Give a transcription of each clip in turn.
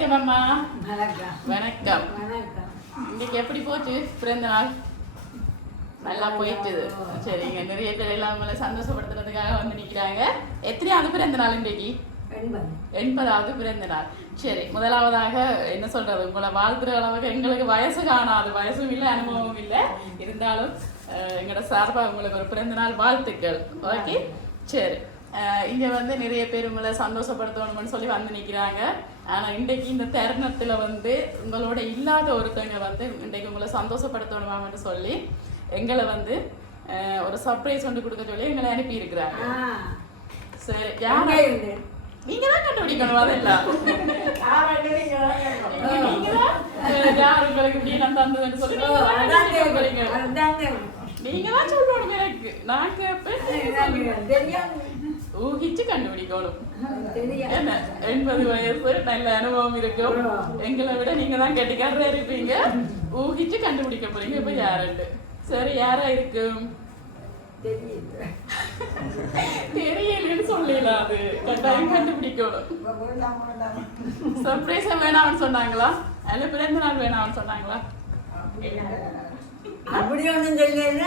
வணக்கம் அம்மா. வணக்கம். இன்னைக்கு எப்படி போச்சு பிறந்த நாள்? நல்லா போயிட்டுது. சரிங்க, நிறைய பேர் எல்லாம் நம்மளை சந்தோஷப்படுத்துறதுக்காக வந்து நிற்கிறாங்க. எத்தனையாவது பிறந்த நாள் இன்றைக்கு? 80வது பிறந்த நாள். சரி, முதலாவதாக என்ன சொல்றது, உங்களை வாழ்த்துற அளவுக்கு எங்களுக்கு வயசு காணாது, வயசும் இல்லை அனுபவமும் இல்லை. இருந்தாலும் எங்களோட சார்பாக உங்களுக்கு ஒரு பிறந்த நாள் வாழ்த்துக்கள். ஓகே, சரி. இங்கே வந்து நிறைய பேர் உங்களை சந்தோஷப்படுத்தணும்னு சொல்லி வந்து நிற்கிறாங்க. ஆனால் இன்றைக்கு இந்த தருணத்தில் வந்து உங்களோட இல்லாத ஒருத்தவங்க வந்து இன்றைக்கு உங்களை சந்தோஷப்படுத்தணுமான்னு சொல்லி எங்களை வந்து ஒரு சர்ப்ரைஸ் வந்து கொடுக்க சொல்லி எங்களை அனுப்பியிருக்கிறாங்க. சரி, யார் நீங்க தான் கண்டுபிடிக்கணும். அதெல்லாம் யார் உங்களுக்கு இப்படி நான் தந்ததுன்னு சொல்லி நீங்க தான் சொல்லணும். எனக்கு நான் கேட்பேன், ஊகிச்சு கண்டுபிடிக்கணும். என்ன 80 வயசு, நல்ல அனுபவம் இருக்கும். எங்களை விட நீங்க தான் கெட்டிக்காரரா இருப்பீங்க. ஊகிச்சு கண்டுபிடிக்க போறீங்க. இப்ப யாருண்டு? சரி, யாரா இருக்கும்? தெரியலன்னு சொல்லலாம். அது கட்டாயம் கண்டுபிடிக்கணும். சர்ப்ரைஸா வேணாம்னு சொன்னாங்களா? அல்ல பிறந்த நாள் வேணாம்னு சொன்னாங்களா? அப்படி ஒன்றும் தெரியல.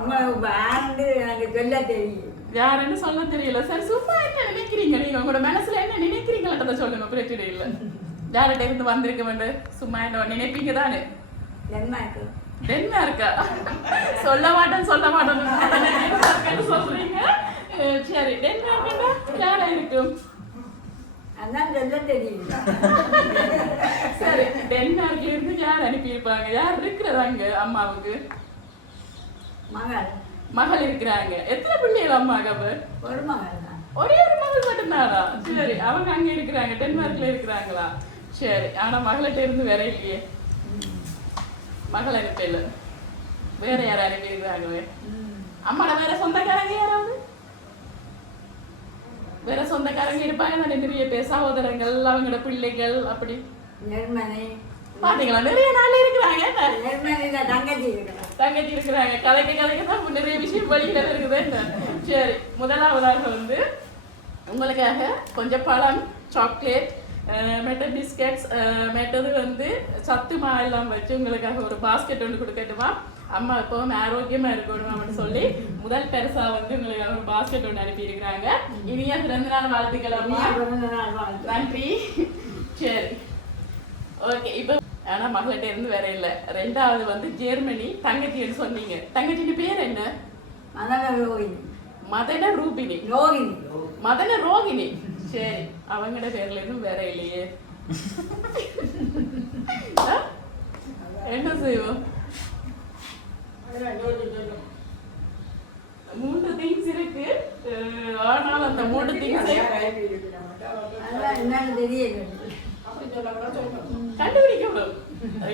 உங்களுக்கு சொல்ல தெரியும். யாருன்னு சொல்ல தெரியல. சரி, சும்மா என்ன நினைக்கிறீங்க நீங்க? உங்களோட மனசுல என்ன நினைக்கிறீங்களா சொல்லுங்க. பிரச்சனை இல்லை. யார்கிட்ட இருந்து வந்திருக்க வேண்டும்? சும்மா என்ன நினைப்பீங்க தானே? டென்மார்க்கா? சொல்ல மாட்டேன்னு சொல்றீங்க. சரி, டென்மார்க்கா யாரா இருக்கும்? அதான் சொல்ல தெரியும். சரி, டென்மார்க்ல இருந்து யார் அனுப்பியிருப்பாங்க? யார் இருக்கிறதாங்க? அம்மாவுக்கு மகள் இருக்கிறாங்க. எத்தனை பிள்ளைகள் அம்மாவுக்கு? ஒரு மகள் தான். ஒரே ஒரு மகள் மட்டும்தானா? சரி, அவங்க அங்க இருக்கிறாங்க, டென்மார்க்ல இருக்கிறாங்களா? சரி, ஆனா மகளிட்ட இருந்து வேற இல்லையே. மகள் அனுப்பல. வேற யாரும் அனுப்பி இருக்கிறாங்களே? அம்மாட வேற சொந்தக்காரங்க யாராவது? வேற சொந்தக்காரங்க இருப்பாங்க தானே? நிறைய பேர் சகோதரங்கள், அவங்களோட பிள்ளைகள் அப்படி பாத்தீங்களா? நிறைய நாள் இருக்கிறாங்க. தங்கச்சி இருக்கிறாங்க. கலைக்க தான் நிறைய விஷயம் வழியில இருக்குது. சரி, முதலாவதாக வந்து உங்களுக்காக கொஞ்சம் பழம், சாக்லேட், மெட்ட பிஸ்கட்ஸ், மெட்டது வந்து சத்து மா எல்லாம் வச்சு உங்களுக்காக ஒரு பாஸ்கெட் ஒன்று கொடுக்கட்டுமா? அம்மா எப்பவும் ஆரோக்கியமா இருக்கணும் அப்படின்னு சொல்லி முதல் பெருசா வந்து உங்களுக்காக ஒரு பாஸ்கெட் ஒன்று அனுப்பி இருக்கிறாங்க. இனியா பிறந்த நாள் வாழ்த்துக்கள் அம்மா. நன்றி. சரி, ஓகே. இப்போ ஆனா மகளிட்ட இருந்து வேற இல்லை. ரெண்டாவது வந்து ஜெர்மனி தங்கச்சின்னு சொன்னீங்க. தங்கச்சின்னு பேர் என்ன? மதன ரூபினி. மதன ரோகிணி. சரி, அவங்களோட பேர்ல எதுவும் வேற இல்லையே. என்ன செய்வோம்? 3 திங்ஸ் இருக்கு. ஆனால் அந்த 3 திங்ஸ் கண்டுபிடிக்கணும்.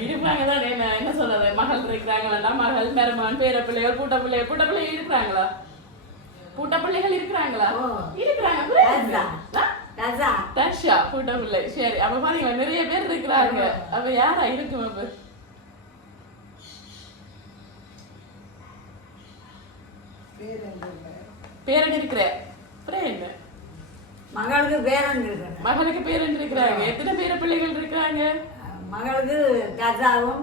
இருப்பாங்க தான். என்ன சொல்றது, மகள் இருக்கிறாங்களா? மகள், மருமகன், பேர பிள்ளைகள், பூட்ட பிள்ளைகள் இருக்கிறாங்களா? பூட்ட பிள்ளைகள் இருக்கிறாங்களா? இருக்கிறாங்க. தர்ஷா பூட்ட பிள்ளை. சரி, அப்ப பாத்தீங்களா நிறைய பேர் இருக்கிறாங்க. அப்ப யாரா இருக்கும்? அப்ப பேரன் இருக்கிற என்ன? மகளுக்கு பேரன் இருக்கு. மகளுக்கு பேரன் இருக்கிறாங்க. எத்தனை பேர பிள்ளைகள் இருக்காங்க? மகளுக்கு கசாவும்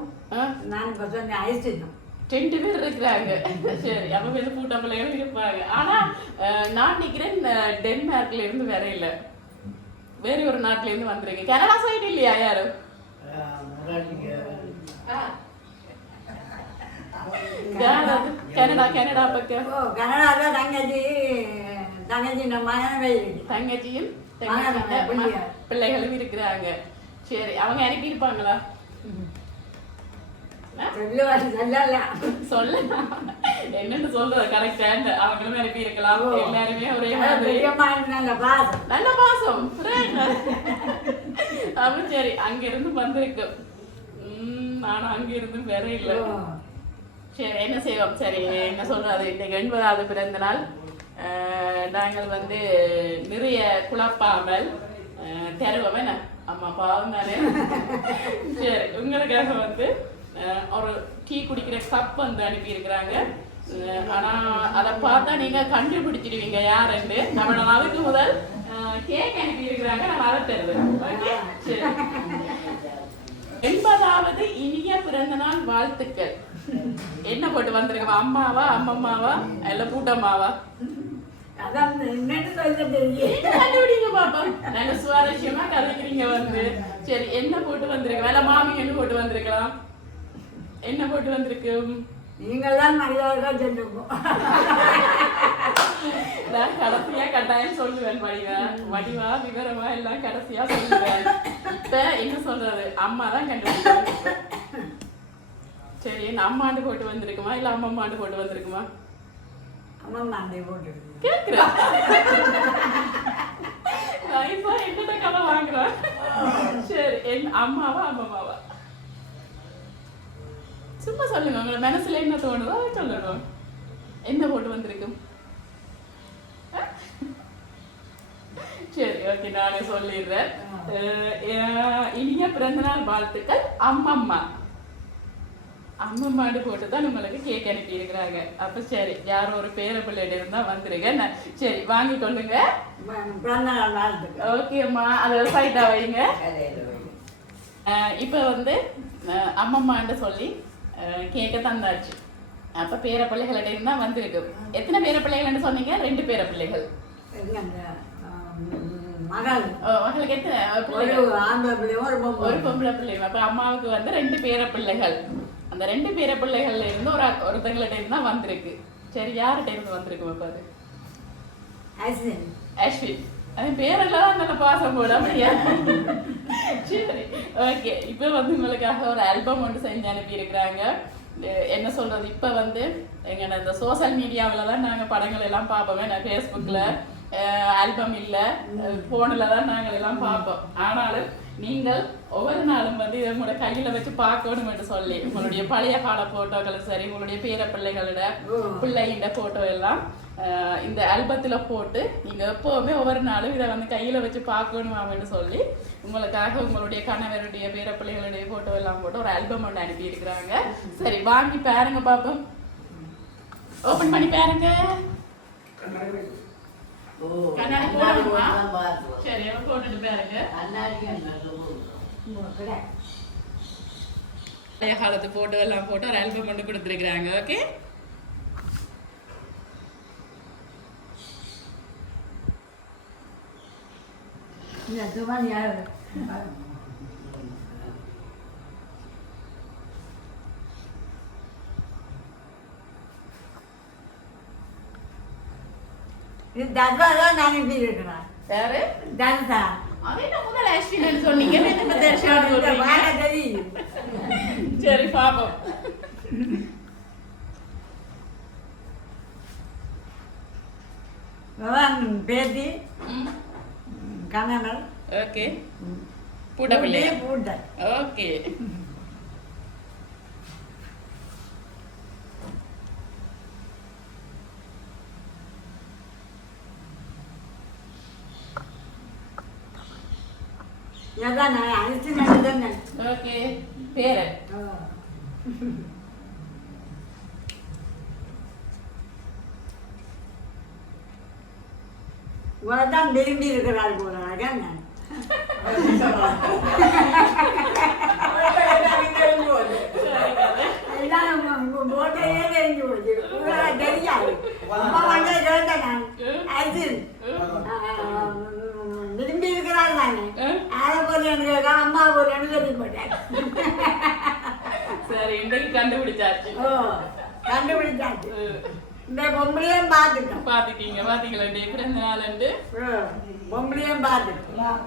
நான் இப்ப சொன்ன ஐஸ்வர்யம் 2 பேர் இருக்கிறாங்க. சரி, அப்ப பேர் பூட்ட பிள்ளைகள் இருப்பாங்க. ஆனா நான் நினைக்கிறேன் டென்மார்க்ல இருந்து வேற இல்ல, வேற ஒரு நாட்டுல இருந்து வந்துருங்க. கனடா சைடு இல்லையா யாரும்? கனடா பக்கம். கனடால தங்கச்சியும் பிள்ளைகளும் இருக்கிறாங்க. சரி, அவங்க அனுப்பி இருப்பாங்களா? சொல்ல என்னன்னு சொல்றது கரெக்டா? அவங்களும் அனுப்பி இருக்கலாம். எல்லாருமே ஒரே மாதிரி நல்ல பாசம். அப்ப சரி, அங்க இருந்து வந்திருக்கு. ஆனா அங்க இருந்து வேற இல்லை. சரி, என்ன செய்வோம்? சரி, என்ன சொல்றது, இன்னைக்கு 80வது பிறந்த நாள். நாங்கள் வந்து நிறைய குழப்பாமல் தருவோம். என்ன அம்மா பாவம் தானே. சரி, உங்களுக்காக வந்து ஒரு டீ குடிக்கிற கப் வந்து அனுப்பி இருக்கிறாங்க. ஆனா அதை பார்த்தா நீங்க கண்டுபிடிச்சிடுவீங்க யாருன்னு. நம்ம அதுக்கு முதல் கேக் அனுப்பி இருக்கிறாங்க. நான் அதை தருவேன். ஓகே, சரி. பிறந்த நாள் வாழ்த்துக்கள். என்ன போட்டு வந்திருக்கோம்? அம்மாவா அம்மம்மாவா இல்ல பூட்டம்மாவா? அதான் என்னன்னு சொல்ல தெரியும். கண்டுபிடிங்க பாப்பா. நல்ல சுவாரஸ்யமா கதைக்கிறீங்க வந்து. சரி, என்ன போட்டு வந்திருக்க? வேலை மாமி என்ன போட்டு வந்திருக்கலாம்? என்ன போட்டு வந்திருக்கு? நீங்கள் தான் மரியாதை சொல்லுங்க. நான் கடைசியா கட்டாயம் சொல்லுவேன். வடிவா விவரமா எல்லாம் கடைசியா சொல்லுவேன். இப்ப என்ன சொல்றது? அம்மா தான் கண்டுபிடிக்க. சரி, அம்மாண்டு போட்டு வந்திருக்குமா இல்ல அம்மம்மாண்டு போட்டு வந்திருக்குமா? அம்மா அண்டை போட்டு கேக்குறேன். இப்ப என்னோட கதை வாங்குறேன். சரி, என் அம்மாவா அம்மம்மாவா? சும்மா சொல்லுங்க, உங்க மனசுல என்ன தோணுதோ சொல்லுங்க. என்ன போட்டு வந்திருக்கும்? சரி, ஓகே, நானே சொல்லிடுறேன். இனிய பிறந்தநாள் வாழ்த்துக்கள் அம்மம்மா. அம்மம்மாடு போட்டு தான் உங்களுக்கு கேக் அனுப்பி இருக்கிறாங்க. அப்ப சரி, யாரோ ஒரு பேர பிள்ளைகிட்ட இருந்தா வந்துருங்க. சரி, வாங்கி கொள்ளுங்க. ஓகே அம்மா, அதை சைட்டா வைங்க. இப்ப வந்து அம்மம்மான்னு சொல்லி கேக்க தந்தாச்சு. அப்ப பேர பிள்ளைகளிட்ட இருந்தா வந்திருக்கு. எத்தனை பேர பிள்ளைகள்னு சொன்னீங்க? 2 பேர பிள்ளைகள். மகளுக்கு எத்தனை? ஒரு பொம்பளை பிள்ளை. அப்ப அம்மாவுக்கு வந்து 2 பேர பிள்ளைகள். அந்த 2 பேர பிள்ளைகள்ல இருந்து ஒருத்தங்கள்ட்ட இருந்து தான் வந்திருக்கு. சரி, யார்கிட்ட இருந்து வந்திருக்கு பாரு? அஸ்வின். அது பேரெல்லாம் நல்ல பாசம் போட அப்படியா? சரி, ஓகே. இப்போ வந்து உங்களுக்காக ஒரு ஆல்பம் ஒன்று செஞ்சு அனுப்பி இருக்கிறாங்க. என்ன சொல்றது, இப்போ வந்து எங்க இந்த சோசியல் மீடியாவில தான் நாங்கள் படங்கள் எல்லாம் பார்ப்போமே. நான் ஃபேஸ்புக்கில் ஆல்பம் இல்லை, ஃபோனில் தான் நாங்கள் எல்லாம் பார்ப்போம். ஆனாலும் நீங்கள் ஒவ்வொரு நாளும் வந்து இதை உங்களோட கையில் வச்சு பார்க்கணும் என்று சொல்லி உங்களுடைய பழைய கால ஃபோட்டோக்களும் சரி, உங்களுடைய பேர பிள்ளைகளோட பிள்ளைகிட்ட ஃபோட்டோ எல்லாம் இந்த ஆல்பத்தில் போட்டு நீங்கள் எப்போவுமே ஒவ்வொரு நாளும் இதை வந்து கையில் வச்சு பார்க்கணும் அப்படின்னு சொல்லி உங்களுக்காக உங்களுடைய கணவருடைய பேர பிள்ளைகளுடைய ஃபோட்டோ எல்லாம் போட்டு ஒரு ஆல்பம் ஒன்று அனுப்பி இருக்கிறாங்க. சரி, வாங்கி பாருங்க பாப்போம். ஓப்பன் பண்ணி பாருங்க. கண்ணாடி போடணுமா? சரி, போட்டுட்டு பாருங்க. பழைய காலத்து போட்டோ எல்லாம் போட்டு ஒரு ஆல்பம் ஒன்று கொடுத்துருக்குறாங்க. ஓகே, தர்கா தான் அனுப்பி இருக்கிறான். யாரு? தர்கா. முதல் அஸ்வின் சொன்னீங்க. சரி, பாப்போம். பேத்தி கணவர். ஓகே, பூட்ட பிள்ளை. பூட்ட. Okay, okay. பேரு தான் விரும்பி இருக்கிறாள் போல. போட்டே தெரிஞ்சு போச்சு. தெரியாது. அம்மா வந்து கேட்டேன் நான். விரும்பி இருக்கிறாள் தானே, அதை போல எனக்கு அம்மா போலன்னு சொல்லி போட்டேன். சரி, இன்றைக்கு கண்டுபிடிச்சாச்சு. கண்டுபிடிச்சாச்சு. இந்த பொம்பளையும் பார்த்துட்டோம். பாத்தீங்களா பிறந்த நாள் பொம்பளையும் பார்த்துட்டோம்.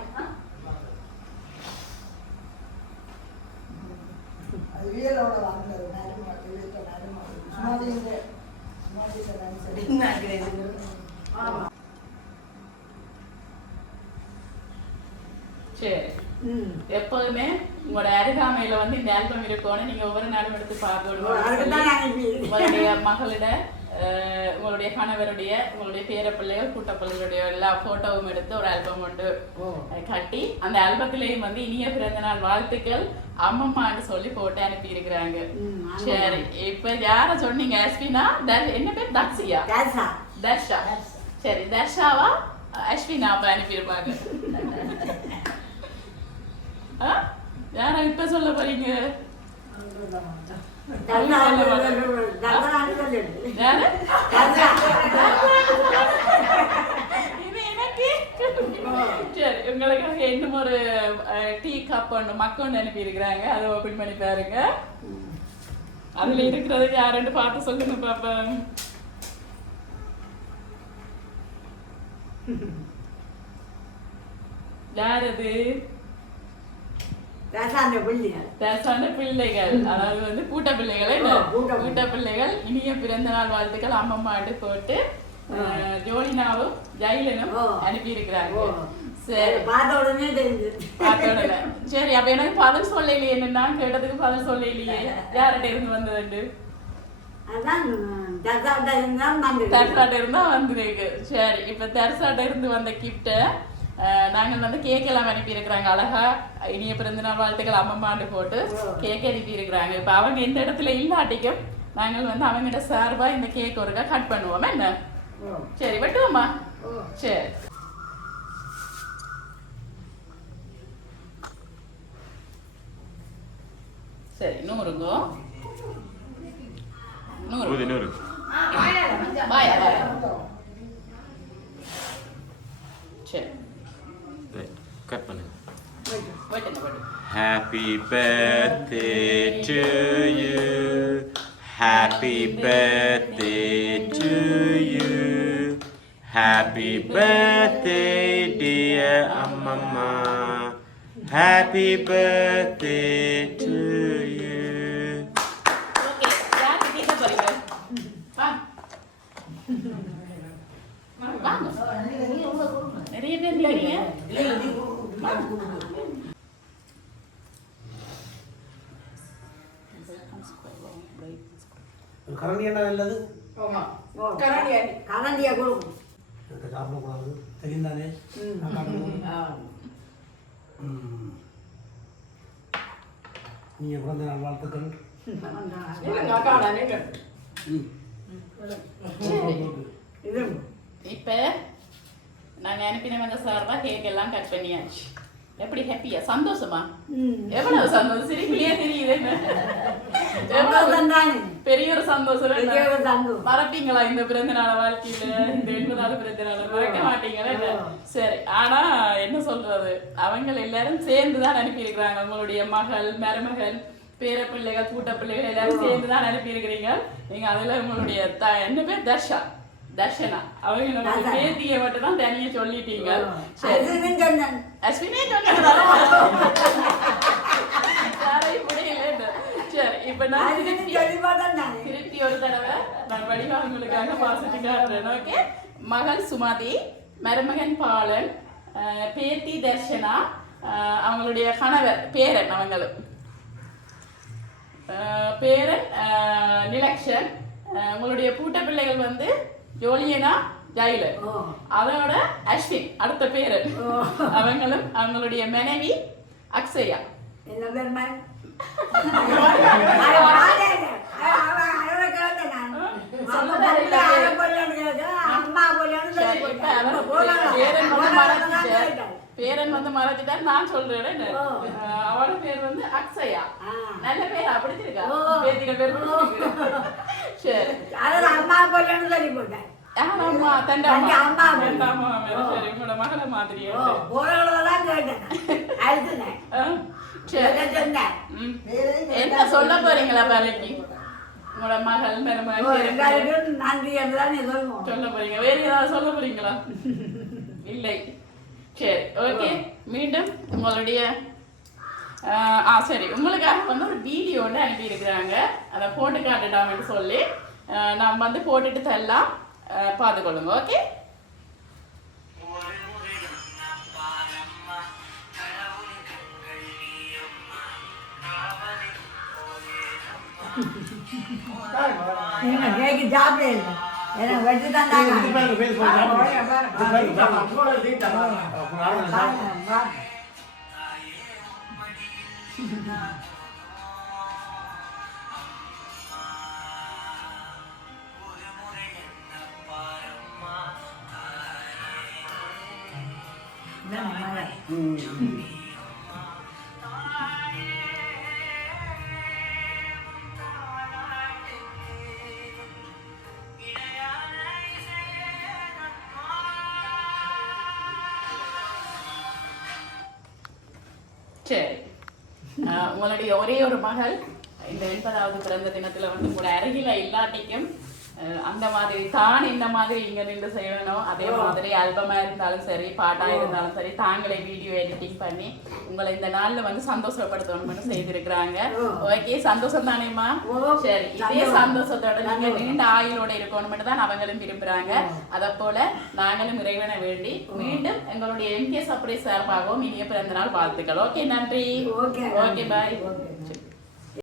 சரி, எப்போதுமே உங்களோட அருகாமையில வந்து இந்த ஆல்பம் இருக்கணும். நீங்க ஒவ்வொரு நாளும் எடுத்து பார்க்கணும். உங்களுடைய மகளிட, உங்களுடைய கணவருடைய, உங்களுடைய பேர பிள்ளைகள், கூட்ட பிள்ளைகளுடைய எல்லா போட்டோவும் எடுத்து ஒரு ஆல்பம் கொண்டு கட்டி அந்த ஆல்பத்திலையும் வந்து இனிய பிறந்த நாள் வாழ்த்துக்கள் அம்மம்மான்னு சொல்லி போட்டு அனுப்பி இருக்கிறாங்க. சரி, இப்ப யார சொன்னீங்க? அஸ்வினா? என்ன பேர்? தக்ஷியா? தர்ஷா. சரி, தர்ஷாவா அஸ்வினா அப்ப அனுப்பியிருப்பாங்க. யாரா இப்ப சொல்ல போறீங்க? யாரு? இது எனக்கு. சரி, உங்களுக்காக இன்னும் ஒரு டீ கப் ஒன்று மக்கள் அனுப்பி இருக்கிறாங்க, அதை ஓபன் பண்ணி பாருங்க. அதுல இருக்கிறதுக்கு யாருன்னு பார்த்து சொல்லுங்க பாப்பா. யார் அது? தேசாண்ட பிள்ளைகள், அதாவது வந்து கூட்ட பிள்ளைகள், கூட்ட பிள்ளைகள் இனிய பிறந்த நாள் வாழ்த்துக்கள் அம்மம்மாண்டு போட்டு ஜோலினாவும் ஜெயிலனும் அனுப்பி இருக்கிறாங்க. சரி, பார்த்த உடனே சரி. அப்ப எனக்கு பதில் சொல்லலையே, என்னன்னா கேட்டதுக்கு பதில் சொல்லலையே, யார்கிட்ட இருந்து வந்ததுண்டு? தர்சாட்ட இருந்தா வந்துருக்கு. சரி, இப்ப தர்சாட்ட இருந்து வந்த கிஃப்ட நாங்கள் வந்து கேக் எல்லாம் அனுப்பி இருக்கிறாங்க. அழகா இனிய பிறந்தநாள் வாழ்த்துக்கள் அம்மம்மாண்டு போட்டு கேக் அனுப்பி இருக்கிறாங்க. இப்ப அவங்க எந்த இடத்துல இல்லாட்டிக்கும் நாங்கள் வந்து அவங்ககிட்ட சார்பா இந்த கேக் ஒருக்கா கட் பண்ணுவோம். என்ன? சரி, வெட்டுவோமா? சரி. சரி, 100 பாயா பாயா. சரி, கட் பண்ணுங்க. Happy birthday to you. Happy birthday to you. Happy birthday dear Amma. Happy birthday to you. Okay, யார் கிட்ட போறீங்க? வாங்க. நிறைய பேர் இருக்கீங்க. கரண்டி என்ன நல்லது? கரண்டியா கொடுக்கும். சாப்பிடக்கூடாது தெரிந்தானே. நீங்கள் பிறந்த நாள் வாழ்த்துக்கள். இப்ப நாங்க அனுப்பினவங்க சார் தான் கேக் எல்லாம் கட் பண்ணியாச்சு. எப்படி ஹாப்பியா? சந்தோஷமா? எவ்வளவு சந்தோஷம், சிரிப்பிலேயே தெரியுது. பெரிய ஒரு சந்தோஷம். மறப்பீங்களா இந்த பிறந்த நாள் வாழ்க்கையில? இந்த 80வது பிறந்த நாள் மறக்க மாட்டீங்களா? சரி, ஆனா என்ன சொல்றது, அவங்க எல்லாரும் சேர்ந்துதான் அனுப்பி இருக்கிறாங்க. உங்களுடைய மகள், மருமகன், பேர பிள்ளைகள், கூட்ட பிள்ளைகள் எல்லாரும் சேர்ந்துதான் அனுப்பி இருக்கிறீங்க. நீங்க அதுல உங்களுடைய என்ன பேர்? தர்ஷனா, அவங்க நம்ம பேத்திய மட்டும் தான் தனியா சொல்லிட்டீங்க. அஸ்வினே சொன்ன. சரி, இப்ப நான் திருப்பி ஒரு தடவை நான் வடிவா உங்களுக்காக வாசிச்சு காட்டுறேன். ஓகே? மகள் சுமதி, மருமகன் பாலன், பேத்தி தர்ஷனா, அவங்களுடைய கணவர் பேரன், அவங்களும் பேரன் நிலக்ஷன், உங்களுடைய கூட்ட பிள்ளைகள் வந்து ஜோலியனா ஜெயிலர், அதோட அஸ்வின் அடுத்த பேரன், அவங்களும் அவங்களுடைய மனைவி அக்ஷயா. பேரன் வந்து மறைச்சிட்டாரு, நான் சொல்றேன். அவளோட பேர் வந்து அக்ஷயா. நல்ல பேர் அப்படிச்சிருக்கா? பேத்திகள் பேர். சரி, அம்மா போலன்னு சொல்லி போட்டேன். ஆமா, தண்ட அம்மா. சரி, உங்களோட மகளை மாதிரியே என்ன சொல்ல போறீங்களா வேலைக்கு? உங்களோட மகள் மருமகன் சொல்ல போறீங்க? வேற ஏதாவது சொல்ல போறீங்களா? இல்லை. சரி, ஓகே. மீண்டும் உங்களுடைய சரி, உங்களுக்காக வந்து ஒரு வீடியோ ஒன்று அனுப்பி இருக்கிறாங்க. அதை போட்டு காட்டுட்டாங்கன்னு சொல்லி நான் வந்து போட்டுட்டு தரலாம், பார்த்துக்கொள்ளுங்க. ஓகே? வெற்றி தந்தாங்க. சரி உங்களுடைய ஒரே ஒரு மகள் இந்த 80வது பிறந்த தினத்துல வந்து உங்களோட அருகில இல்லாட்டிக்கும் அந்த மாதிரி தான் இந்த மாதிரி இங்க நின்று செய்யணும் அதே மாதிரி ஆல்பமா இருந்தாலும் சரி பாட்டா இருந்தாலும் சரி தாங்களே வீடியோ எடிட்டிங் பண்ணி உங்களை இந்த நாள்ல வந்து சந்தோஷப்படுத்தணும்னு செய்திருக்கிறாங்க ஓகே சந்தோஷம் தானேம்மா சரி இதே சந்தோஷத்தோட நீங்க நீண்ட ஆயுளோட இருக்கணும்னு தான் அவங்களும் விரும்புறாங்க அத போல நாங்களும் இறைவனை வேண்டி மீண்டும் எங்களுடைய MK சர்ப்ரைஸ் சார்பாகவும் இனிய பிறந்த நாள் வாழ்த்துக்கள் ஓகே நன்றி ஓகே பாய்